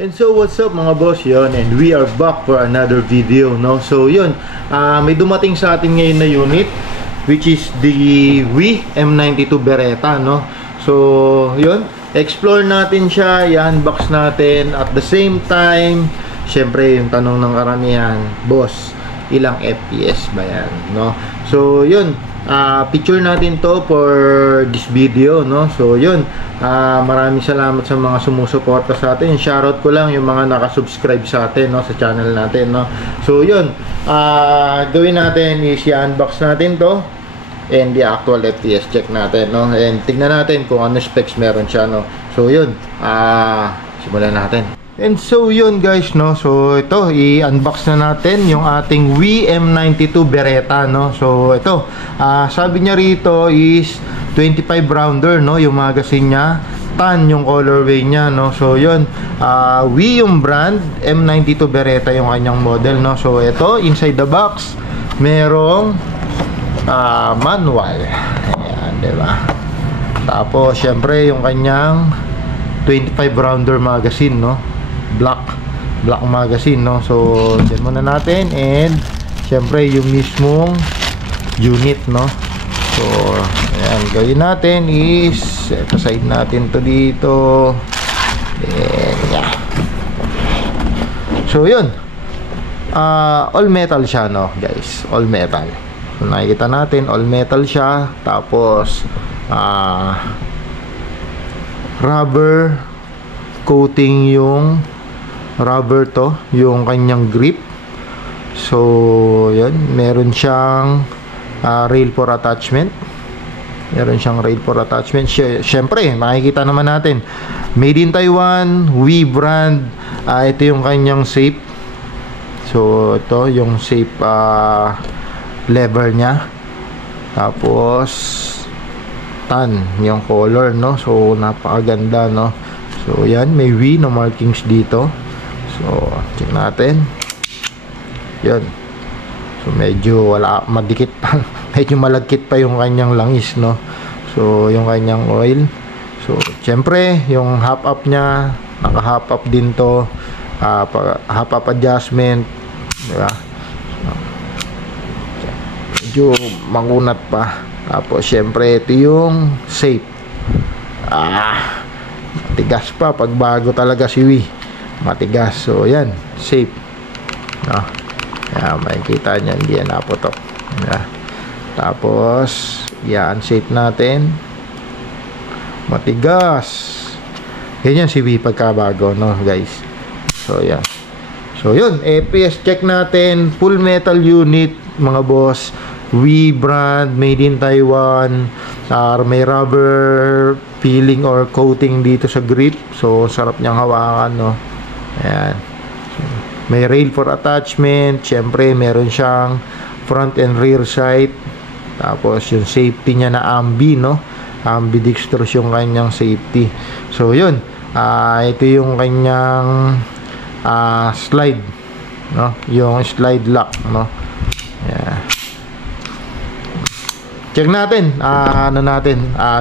And so what's up mga boss, yun, and we are back for another video, no? So yun, may dumating sa atin ngayon na unit, which is the WE M92 Beretta, no? So yun, explore natin siya, i-unbox natin. At the same time, syempre yung tanong ng karamihan, boss, ilang FPS ba yan, no? So yun, picture natin to for this video, no? So yun, maraming salamat sa mga sumusuporta sa atin. Shoutout ko lang yung mga nakasubscribe sa atin, no, sa channel natin, no? So yun, gawin natin is i-unbox natin to and the actual FPS check natin, no? And tignan natin kung ano specs meron siya, no? So yun, simulan natin. And so yun guys, no, so ito i-unbox na natin yung ating WE M92 Beretta, no. So ito, sabi niya rito is 25 rounder, no, yung magazine niya, tan yung colorway niya, no. So yun, WE yung brand, M92 Beretta yung kanyang model, no. So ito, inside the box merong manual, ayan, diba? Tapos syempre yung kanyang 25 rounder magazine, no, black magazine, no. So check muna natin, and syempre yung mismong unit, no. So ayan, gawin natin is side natin to dito, and yeah. So yun, all metal siya, no guys, all metal. So nakikita natin all metal siya, tapos rubber coating yung rubber to, yung kanyang grip. So yun, meron siyang rail for attachment, syempre makikita naman natin made in Taiwan, WE brand. Ito yung kanyang shape. So ito yung shape lever nya, tapos tan yung color, no. So napakaganda, no. So yan, may WE na markings dito. So check natin. Yan. So medyo wala, madikit pa. Medyo malagkit pa yung kanyang langis, no. So yung kanyang oil. So syempre yung half up nya, naka half up din to. Half up adjustment, diba? Medyo mangunat pa. Tapos syempre ito yung shape. Matigas pa pag bago talaga si WE, matigas. So yan, shape, no? Yan, makikita nyo, hindi yan naputok. Yan. Tapos yan, shape natin, matigas. Yan yan si WE pagkabago, no guys. So yan. So yun, FPS check natin, full metal unit mga boss, WE brand, made in Taiwan. May rubber peeling or coating dito sa grip. So sarap niyang hawakan, no. Ayan. So, may rail for attachment. Syempre meron siyang front and rear sight. Tapos yung safety niya na ambi, no. Ambidextrous yung kanyang safety. So yun, ito yung kanyang slide, no, yung slide lock, no. Ayan. Check natin,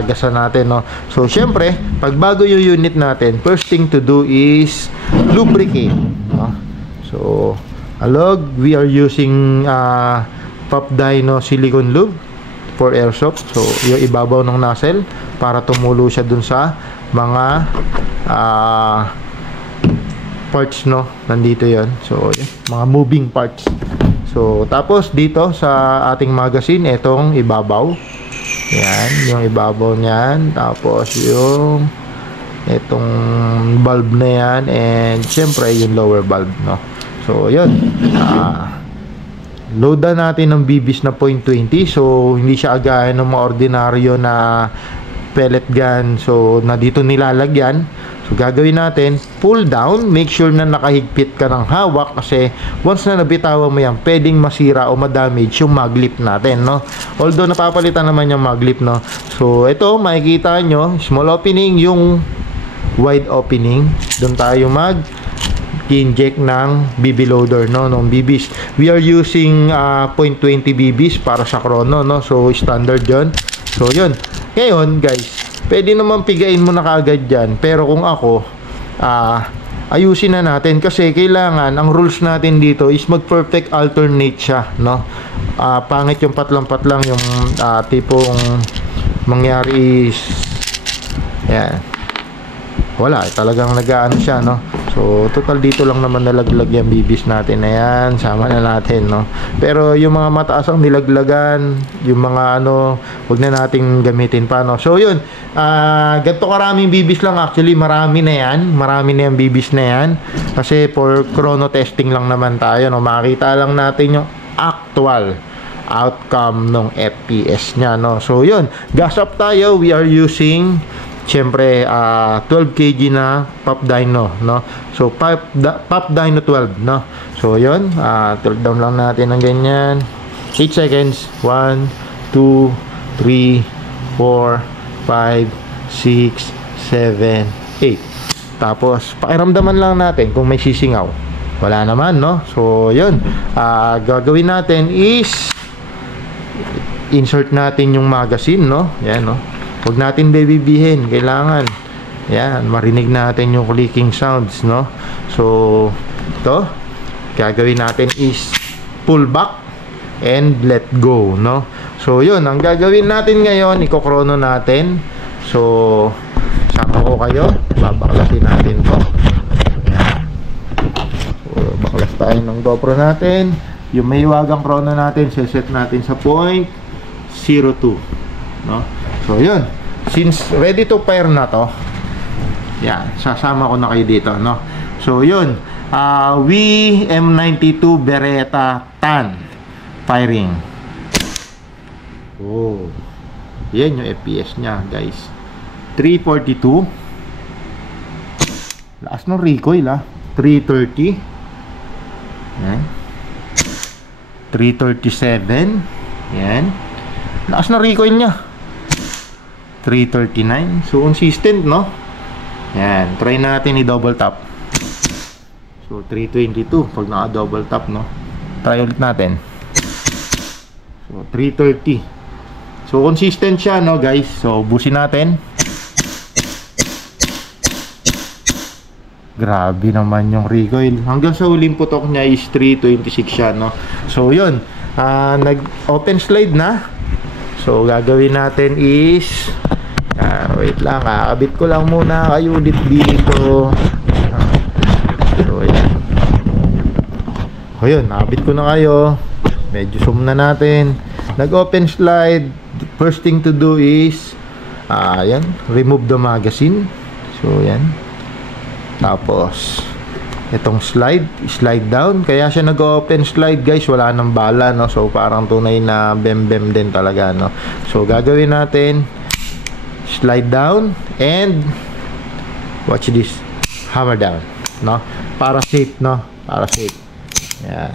gasan natin, no. So syempre, pag bago yung unit natin, first thing to do is lubricate, no? So alog, we are using Pop Dyno silicone lube for airsoft. So yung ibabaw ng nozzle para tumulo siya dun sa mga parts, no, nandito yon. So yun, mga moving parts. So tapos dito sa ating magazine, itong ibabaw, yan, yung ibabaw niyan. Tapos yung itong bulb na yan, and syempre yung lower bulb, no. So yun, load na natin ng BBs na .20. So hindi siya agaya ng mga ordinaryo na pellet gun, so na dito nilalagyan. So gagawin natin, pull down, make sure na nakahigpit ka ng hawak, kasi once na nabitawan mo yan, pwedeng masira o madamage yung maglip natin, no. Although napapalitan naman yung maglip, no. So ito, makikita nyo, small opening, yung wide opening, doon tayo mag-inject ng BB loader, no, ng BBs. We are using .20 BBs para sa chrono, no. So standard yon. So yun, ngayon guys, pwede naman pigain mo na kaagad dyan. Pero kung ako, ayusin na natin kasi kailangan, ang rules natin dito is mag-perfect alternate siya, no? Pangit yung patlang-patlang, yung tipong mangyari is yan, wala, talagang nag-aano siya, no? So total dito lang naman nalaglag yung bibis natin na yan, sama na natin, no? Pero yung mga mataas ang nilaglagan, yung mga ano, huwag na nating gamitin pa, no? So yun, ganito karaming bibis lang, actually marami na yung bibis na yan, kasi for chrono testing lang naman tayo, no? Makita lang natin yung actual outcome ng FPS nya, no? So yun, gas up tayo. We are using siyempre 12 kg na Pop Dyno, no? So Pop Dyno 12, no? So yun, 12 down lang natin ng ganyan, 8 seconds, 1 2 3 4 5 6 7 8. Tapos pakiramdaman lang natin kung may sisingaw. Wala naman, no? So yun, gagawin natin is insert natin yung magazine, no? Yan, no? Huwag natin bebibihin, kailangan yan, marinig natin yung clicking sounds, no? So ito, gagawin natin is pull back and let go, no? So yun, ang gagawin natin ngayon, ikokrono natin. So sama ko kayo, babaklasin natin to. Yan. So baklas tayo ng GoPro natin. Yung may wagang krono natin, set natin sa 0.02, no? So yun, since ready to fire na to, yan, sasama ko na kayo dito, no? So yun, M92 Beretta TAN firing. Oh, yan yung FPS nya, guys. 342. Lakas ng recoil, 330. Yan. 337. Yan. Lakas ng recoil nya. 339. So consistent, no? Yan, try natin i-double tap. So 322 pag naka-double tap, no? Try ulit natin. So 330. So consistent siya, no, guys? So busin natin. Grabe naman yung recoil. Hanggang sa huling putok niya is 326 siya, no? So yun, nag-open slide na. So gagawin natin is wait lang, kakabit ko lang muna kayo ulit dito. So yan. O yun, nakabit ko na kayo. Medyo zoom na natin. Nag-open slide. First thing to do is yan, remove the magazine. So yan. Tapos itong slide down. Kaya siya nag-open slide, guys, wala nang bala, no? So parang tunay na bem-bem din talaga, no? So gagawin natin, slide down and watch this, hammer down, no? Para safe, no? Para safe. Yan.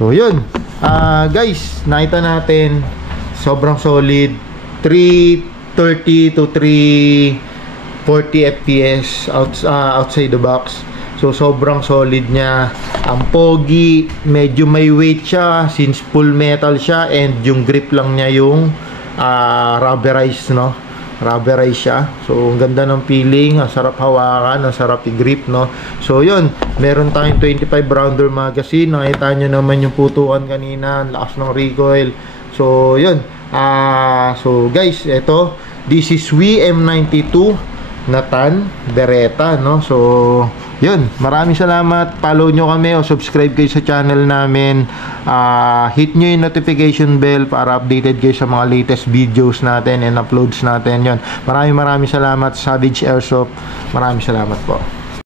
So yun, guys, nakita natin sobrang solid, 330 to 340 FPS outside the box. So sobrang solid niya. Ang pogi, medyo may weight siya since full metal siya, and yung grip lang niya yung rubberized, no? Rubberized siya. So ang ganda ng feeling, ang sarap hawakan, ang sarap i-grip, no? So yun, meron tayong 25 rounder magazine. Nakita nyo naman yung putukan kanina, ang lakas ng recoil. So yun, so guys, ito, this is M92 na TAN Beretta, no? So yun, maraming salamat. Follow nyo kami o subscribe kayo sa channel namin. Hit nyo yung notification bell para updated kayo sa mga latest videos natin and uploads natin. Yun, maraming salamat. Savage Airsoft, maraming salamat po.